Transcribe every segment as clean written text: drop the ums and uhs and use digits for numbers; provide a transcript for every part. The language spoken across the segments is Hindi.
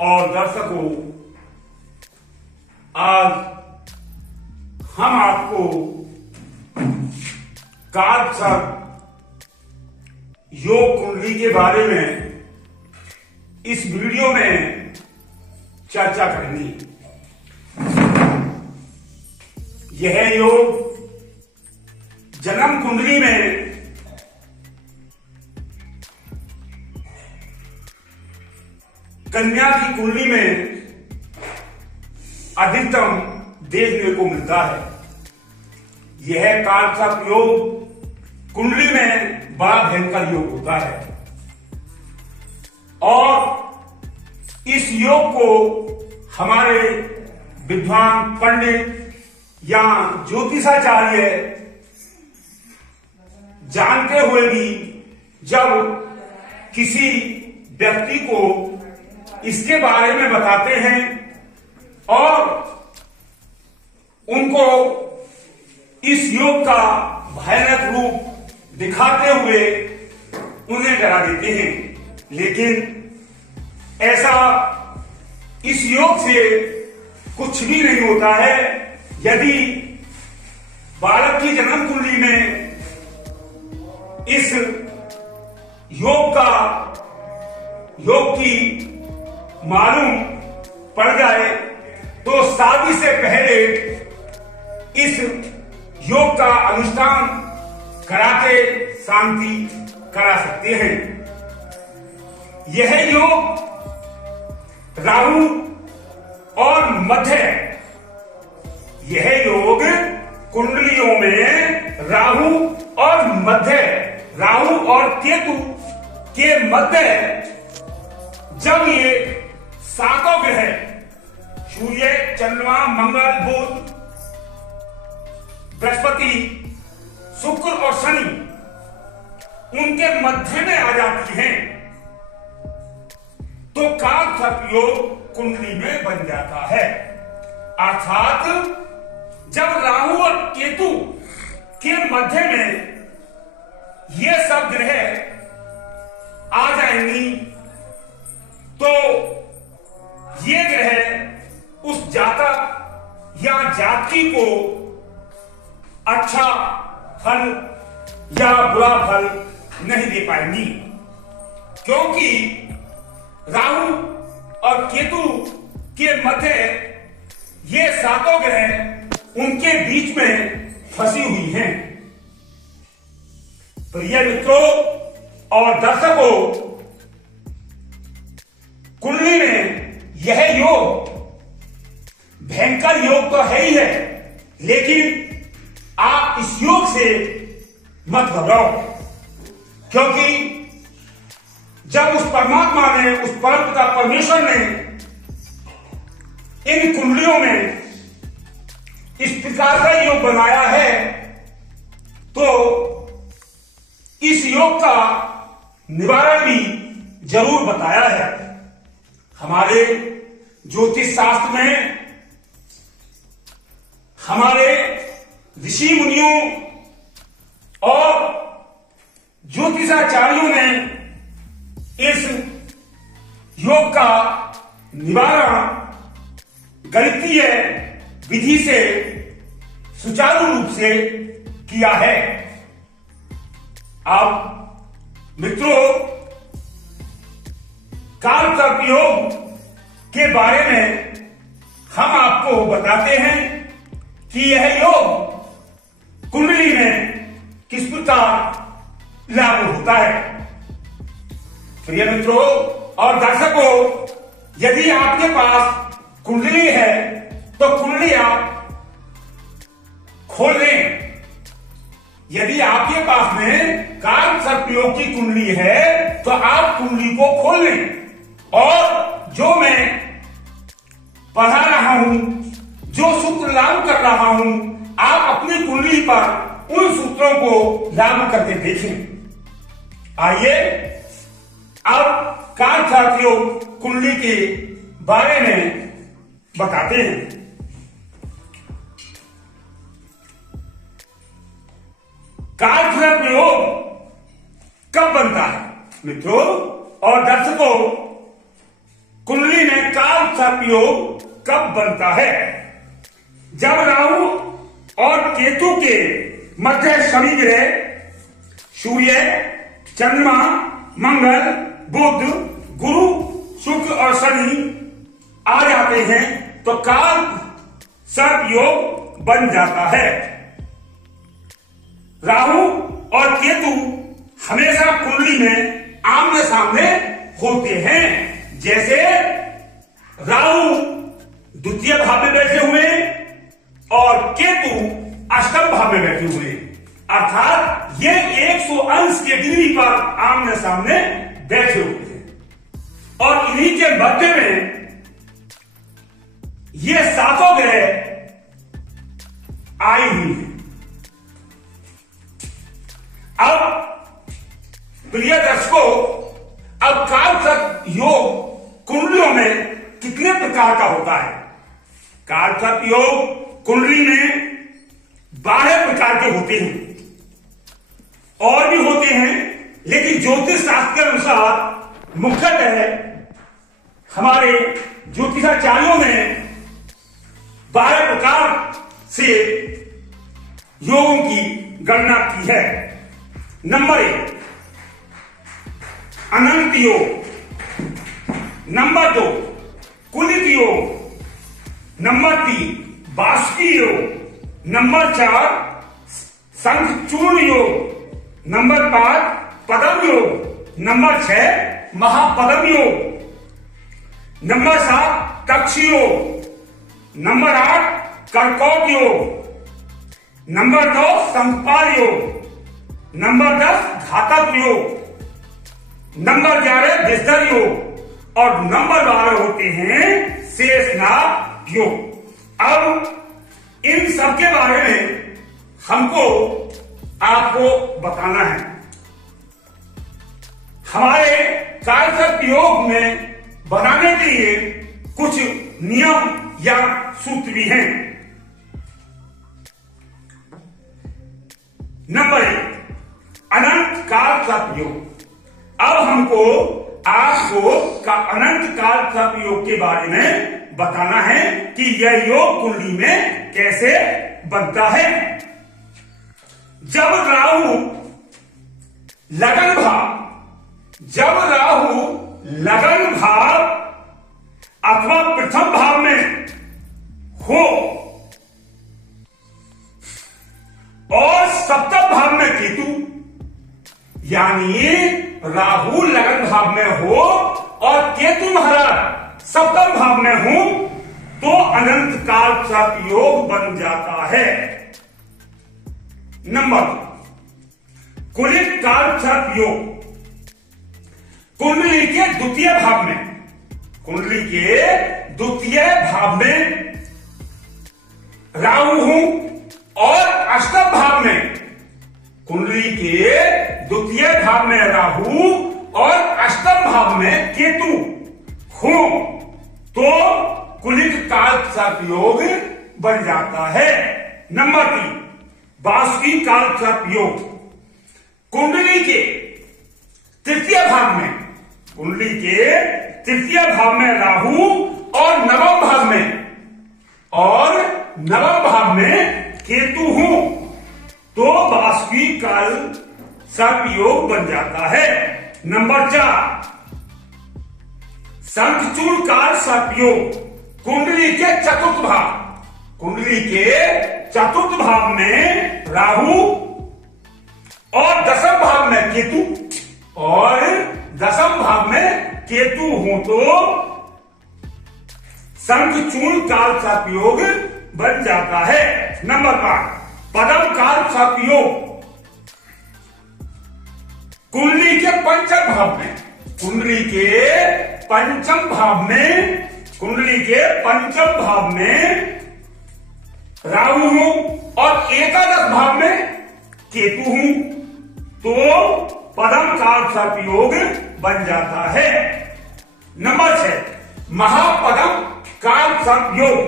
और दर्शकों, आज हम आपको कालसर्प योग कुंडली के बारे में इस वीडियो में चर्चा करेंगे। यह योग जन्म कुंडली में कन्या की कुंडली में अधिकतम देखने को मिलता है। यह कालसर्प योग कुंडली में बड़ा भयंकर योग होता है और इस योग को हमारे विद्वान पंडित या ज्योतिषाचार्य जानते हुए भी जब किसी व्यक्ति को इसके बारे में बताते हैं और उनको इस योग का भयानक रूप दिखाते हुए उन्हें डरा देते हैं, लेकिन ऐसा इस योग से कुछ भी नहीं होता है। यदि बालक की जन्म कुंडली में इस योग की मालूम पड़ जाए तो शादी से पहले इस योग का अनुष्ठान करा के शांति करा सकते हैं। यह योग राहु और मध्य, यह योग कुंडलियों में राहु और मध्य, राहु और केतु के मध्य जब ये सातों ग्रह सूर्य, चंद्रमा, मंगल, बुध, बृहस्पति, शुक्र और शनि उनके मध्य में आ जाती हैं तो कालसर्प योग कुंडली में बन जाता है। अर्थात जब राहु और केतु के मध्य में ये सब ग्रह आ जाएंगी तो ये ग्रह उस जातक या जातकी को अच्छा फल या बुरा फल नहीं दे पाएंगी, क्योंकि राहु और केतु के मध्य ये सातों ग्रह उनके बीच में फंसी हुई हैं। प्रिय मित्रों और दर्शकों, कुंडली में यह योग भयंकर योग तो है ही है, लेकिन आप इस योग से मत घबराओ, क्योंकि जब उस परमात्मा ने, उस परमपिता परमेश्वर ने इन कुंडलियों में इस प्रकार का योग बनाया है तो इस योग का निवारण भी जरूर बताया है। हमारे ज्योतिष शास्त्र में हमारे ऋषि मुनियों और ज्योतिषाचार्यों ने इस योग का निवारण गणितीय विधि से सुचारू रूप से किया है। अब मित्रों, कालसर्प योग के बारे में हम आपको बताते हैं कि यह योग कुंडली में किस प्रकार लागू होता है। प्रिय मित्रों और दर्शकों, यदि आपके पास कुंडली है तो कुंडली आप खोल लें। यदि आपके पास में कालसर्प योग की कुंडली है तो आप कुंडली को खोल लें और जो मैं पढ़ा रहा हूं, जो सूत्र लागू कर रहा हूं, आप अपनी कुंडली पर उन सूत्रों को लागू करके देखें। आइए अब कालसर्प योग कुंडली के बारे में बताते हैं। कालसर्प योग कब बनता है? मित्रों और दर्शकों, कुंडली में काल सर्प योग कब बनता है? जब राहु और केतु के मध्य शनि ग्रह, सूर्य, चंद्रमा, मंगल, बुध, गुरु, शुक्र और शनि आ जाते हैं तो काल सर्प योग बन जाता है। राहु और केतु हमेशा कुंडली में आमने सामने होते हैं। जैसे राहु द्वितीय भाव में बैठे हुए और केतु अष्टम भाव में बैठे हुए, अर्थात ये 180 डिग्री पर आमने सामने बैठे हुए हैं और इन्हीं के मध्य में ये सातों ग्रह आई हुई है। अब प्रिय दर्शकों, अब काल सर्प योग कुंडलियों में कितने प्रकार का होता है? काल सर्प योग कुंडली में 12 प्रकार के होते हैं और भी होते हैं, लेकिन ज्योतिष शास्त्र के अनुसार मुख्यतः हमारे ज्योतिषाचार्यों ने 12 प्रकार से योगों की गणना की है। नंबर 1 अनंत योग, नंबर 2 कुलिक योग, नंबर 3 बाष्पी योग, नंबर 4 शंखचूर्ण योग, नंबर 5 पद्म योग, नंबर 6 महापद्म योग, नंबर 7 तक्ष योग, नंबर 8 कर्कौट योग, नंबर 9 संपाल योग, नंबर 10 घातक योग, नंबर 11 विस्तर योग और नंबर 12 होते हैं शेषनाग योग। अब इन सब के बारे में हमको आपको बताना है। हमारे काल सर्प योग में बनाने के लिए कुछ नियम या सूत्र भी हैं। नंबर 1 अनंत काल सर्प योग। अब हमको आपको अनंत काल सर्प योग के बारे में बताना है कि यह योग कुंडली में कैसे बनता है। जब राहु लगन भाव अथवा प्रथम भाव में हो और सप्तम भाव में केतु, यानी राहु लगन भाव में हो और केतु महाराज सप्तम भाव में हो तो अनंत काल सर्प योग बन जाता है। नंबर 2 कुलिक काल सर्प योग। कुंडली के द्वितीय भाव में राहु हूं और अष्टम भाव में कुंडली के द्वितीय भाव में राहु और अष्टम भाव में केतु हो तो कुलिक काल सर्प योग बन जाता है। नंबर 3 बाष्पी काल सर्प योग। कुंडली के तृतीय भाव में राहु और नवम भाव में केतु हो तो बाष्पी काल सर्प योग बन जाता है। नंबर 4 शंखचूर्ण काल सर्प योग। कुंडली के चतुर्थ भाव में राहु और दसम भाव में केतु हो तो शंखचूर्ण काल सर्प योग बन जाता है। नंबर 5 पद्म काल सर्प योग। कुंडली के पंचम भाव में राहु हूं और एकादश भाव में केतु हूं तो पद्म काल सर्प योग बन जाता है। नंबर 6 महापद्म काल सर्प योग।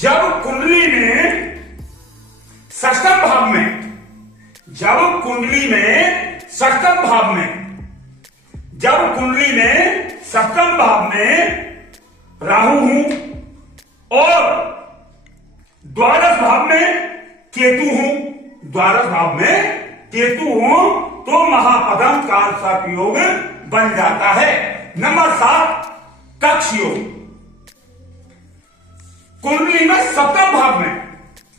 जब कुंडली में षष्ठम भाव में राहु हूं और द्वादश भाव में केतु हूं, द्वादश भाव में केतु हूं तो महापदम काल सर्प योग बन जाता है। नंबर 7 कक्ष योग। कुंडली में सप्तम भाव में,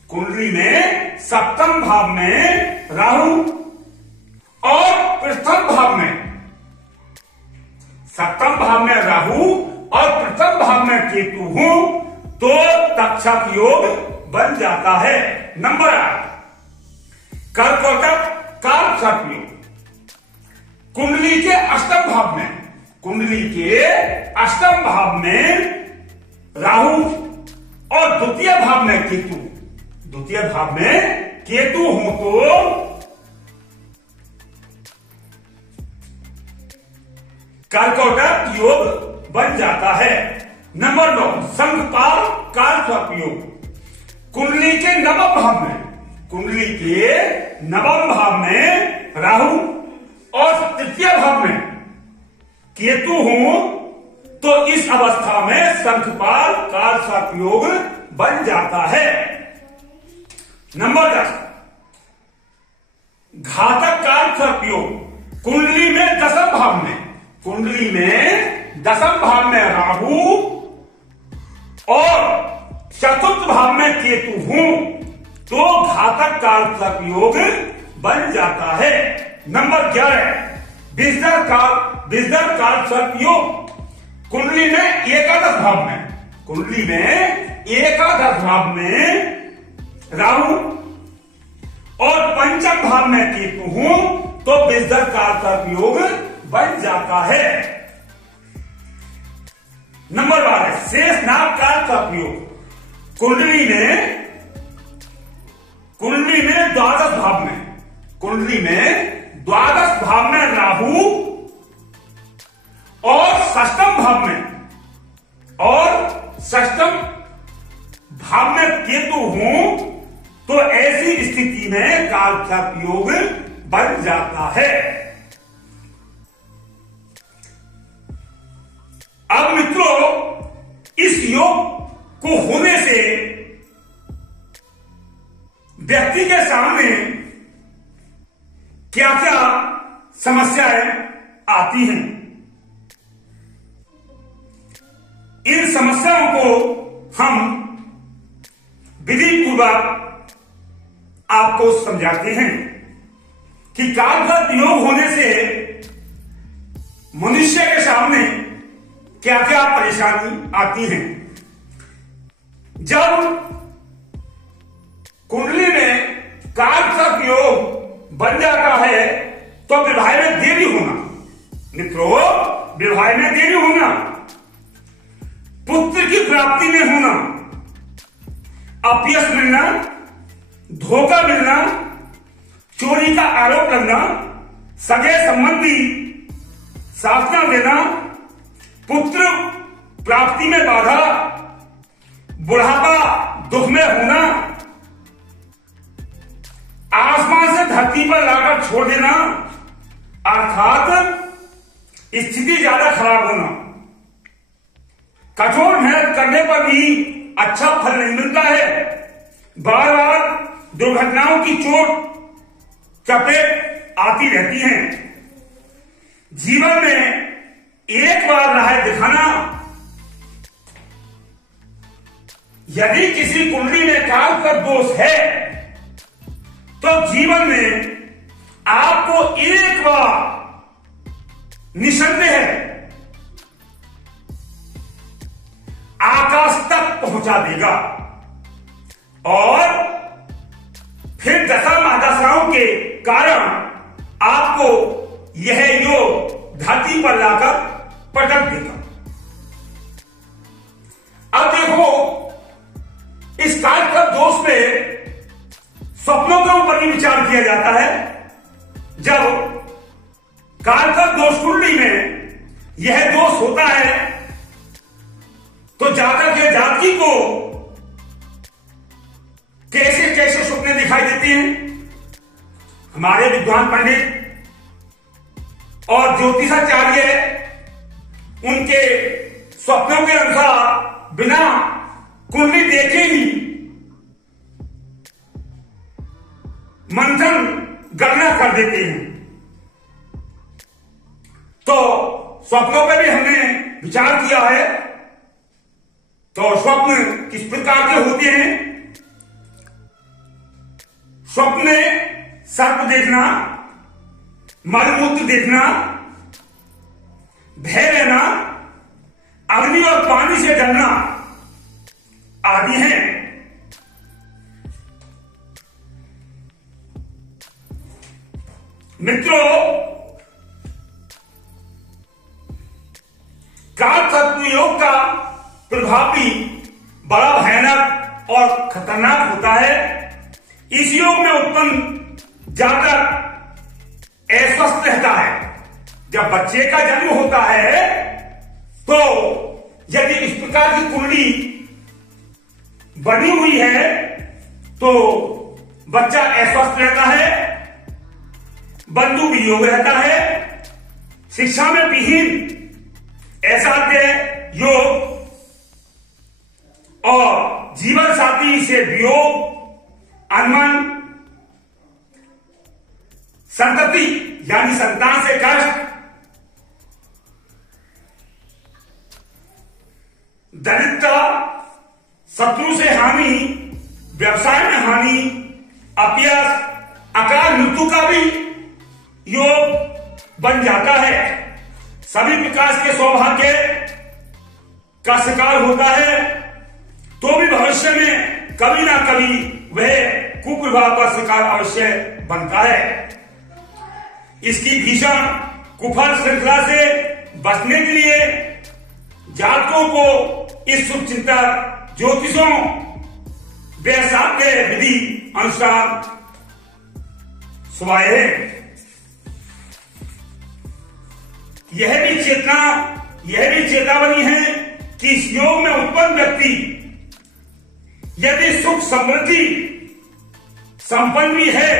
कुंडली में सप्तम भाव में राहु और प्रथम भाव में, सप्तम भाव में राहु और प्रथम भाव में केतु हूं तो तक्षक योग बन जाता है। नंबर 8 कर्कटक काल सर्प योग। कुंडली के अष्टम भाव में, कुंडली के अष्टम भाव में राहु और द्वितीय भाव में केतु, द्वितीय भाव में केतु हो तो कर्कटक योग बन जाता है। नंबर 9 शंखपाल काल सर्प योग। कुंडली के नवम भाव में, कुंडली के नवम भाव में राहु और तृतीय भाव में केतु हो तो इस अवस्था में शंखपाल काल सर्प योग बन जाता है। नंबर 10 घातक काल सर्प योग। कुंडली में दसम भाव में, कुंडली में दसम भाव में राहु और चतुर्थ भाव में केतु हूं तो घातक काल सर्प योग बन जाता है। नंबर 11 विजर काल सर्प योग। कुंडली में एकादश भाव में, कुंडली में एकादश भाव में राहु और पंचम भाव में केतु हूं तो विजर काल सर्प योग बन जाता है। नंबर 12 शेषनाग काल सर्प योग। कुंडली में द्वादश भाव में, कुंडली में द्वादश भाव में राहु और षष्ठम भाव में, और षष्ठम भाव में केतु हूं तो ऐसी स्थिति में काल सर्प योग बन जाता है। अब मित्रों इस योग को होने से व्यक्ति के सामने क्या क्या समस्याएं आती हैं, इन समस्याओं को हम विधि पूर्वक आपको समझाते हैं कि कालसर्प योग होने से मनुष्य के सामने क्या क्या परेशानी आती है। जब कुंडली में कालसर्प योग बन जाता है तो विवाह में देरी होना, मित्रों विवाह में देरी होना, पुत्र की प्राप्ति में होना, अपयश मिलना, धोखा मिलना, चोरी का आरोप लगना, सगे संबंधी साधना देना, पुत्र प्राप्ति में बाधा, बुढ़ापा दुख में होना, आसमान से धरती पर लाकर छोड़ देना, अर्थात स्थिति ज्यादा खराब होना, कठोर मेहनत करने पर भी अच्छा फल नहीं मिलता है, बार बार दुर्घटनाओं की चोट चपेट आती रहती हैं, जीवन में एक बार राह दिखाना। यदि किसी कुंडली में कालसर्प दोष है तो जीवन में आपको एक बार निसंदेह आकाश तक पहुंचा देगा और फिर दशा महादशाओं के कारण आपको यह योग धरती पर लाकर पटक देगा। अब देखो इस कालसर्प दोष पे स्वप्नों के ऊपर भी विचार किया जाता है। जब कालसर्प दोष कुंडली में यह दोष होता है तो जातक या जातकी को कैसे कैसे सपने दिखाई देते हैं। हमारे विद्वान पंडित और ज्योतिषाचार्य उनके स्वप्नों के अनुसार बिना कुंडली देखे ही मंथन गणना कर देते हैं। तो स्वप्नों पे भी हमने विचार किया है। तो स्वप्न किस प्रकार के होते हैं? स्वप्न में सर्प देखना, मलमूत्र देखना, भय रहना, अग्नि और पानी से डरना आदि हैं। मित्रों, कालसर्प योग का प्रभाव भी बड़ा भयानक और खतरनाक होता है। इस योग में उत्पन्न जातक अस्वस्थ रहता है। जब बच्चे का जन्म होता है तो यदि इस प्रकार की कुंडली बनी हुई है तो बच्चा अस्वस्थ रहता है, बंधु वियोग रहता है, शिक्षा में विहीन असाध्य योग और जीवन साथी से वियोग, अनमन, संतति यानी संतान से कष्ट, दरिद्रता, शत्रु से हानि, व्यवसाय में हानि, अपयश, अकाल मृत्यु का भी योग बन जाता है। सभी विकास के सौभाग्य का शिकार होता है तो भी भविष्य में कभी ना कभी वह कुप्रभाव का शिकार अवश्य बनता है। इसकी भीषण कुफल श्रृंखला से बचने के लिए जातकों को इस शुभचिंतक ज्योतिषों वैशाख्य विधि अनुसार सुवाए है। यह भी चेतावनी है कि इस योग में उत्पन्न व्यक्ति यदि सुख समृद्धि संपन्न भी है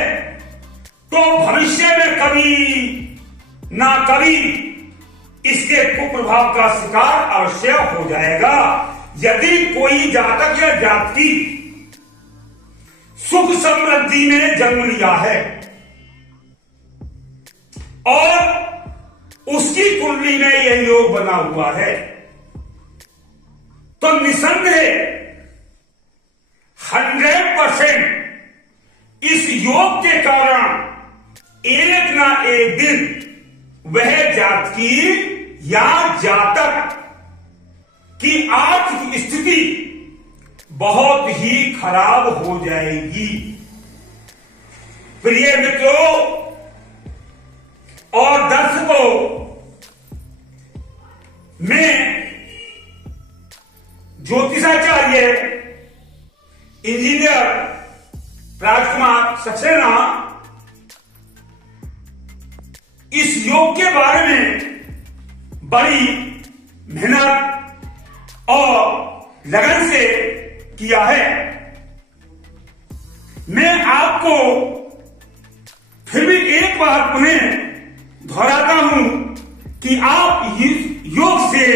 तो भविष्य में कभी ना कभी इसके कुप्रभाव का शिकार अवश्य हो जाएगा। यदि कोई जातक या जातकी सुख समृद्धि में जन्म लिया है और उसकी कुंडली में यह योग बना हुआ है तो निसंदेह 100% इस योग के कारण एक ना एक दिन वह जातकी या जातक की आर्थिक स्थिति बहुत ही खराब हो जाएगी। प्रिय मित्रों और दर्शकों, मैं ज्योतिषाचार्य इंजीनियर राजकुमार सक्सेना इस योग के बारे में बड़ी मेहनत और लगन से किया है। मैं आपको फिर भी एक बार पुनः दोहराता हूं कि आप इस योग से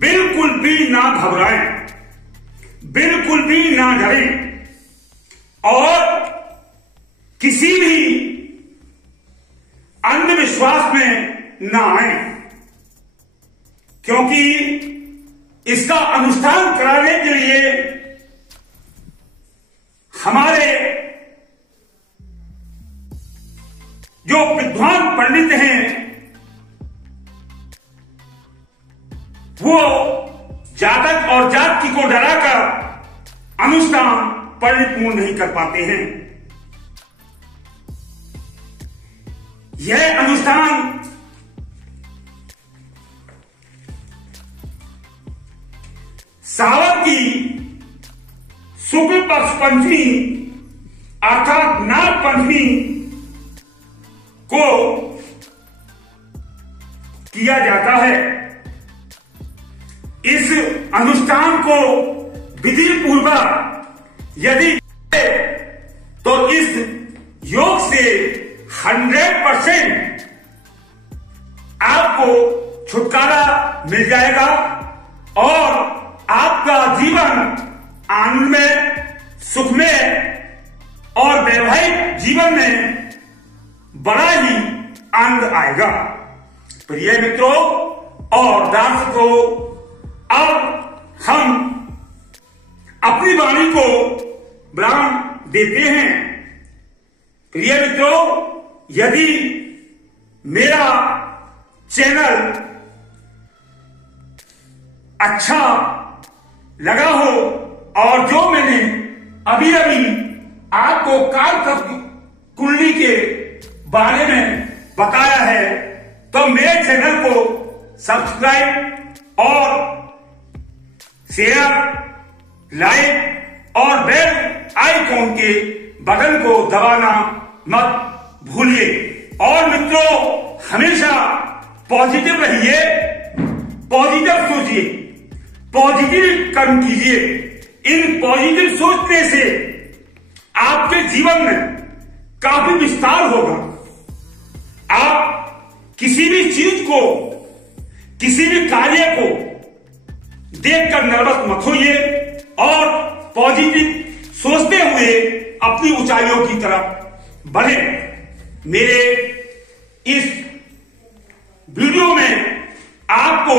बिल्कुल भी ना घबराएं, बिल्कुल भी ना डरें और किसी भी अंधविश्वास में ना आए, क्योंकि इसका अनुष्ठान कराने के लिए हमारे जो विद्वान पंडित हैं वो जातक और जाति को डराकर अनुष्ठान परिपूर्ण नहीं कर पाते हैं। यह अनुष्ठान सावन की शुक्ल पक्ष पंचमी अर्थात नाग पंचमी को किया जाता है। इस अनुष्ठान को विधि पूर्वक यदि तो इस योग से 100% आपको छुटकारा मिल जाएगा। और आपका जीवन आनंदमय, सुखमय और वैवाहिक जीवन में बड़ा ही आनंद आएगा। प्रिय मित्रों और दर्शकों, अब हम अपनी वाणी को विराम देते हैं। प्रिय मित्रों, यदि मेरा चैनल अच्छा लगा हो और जो मैंने अभी आपको काल कुंडली के बारे में बताया है, तो मेरे चैनल को सब्सक्राइब और शेयर, लाइक और बेल आइकॉन के बटन को दबाना मत भूलिए। और मित्रों, हमेशा पॉजिटिव रहिए, पॉजिटिव सोचिए, पॉजिटिव कर्म कीजिए। इन पॉजिटिव सोचने से आपके जीवन में काफी विस्तार होगा। आप किसी भी चीज को, किसी भी कार्य को देखकर नर्वस मत होइए और पॉजिटिव सोचते हुए अपनी ऊंचाइयों की तरफ बढ़े। मेरे इस वीडियो में आपको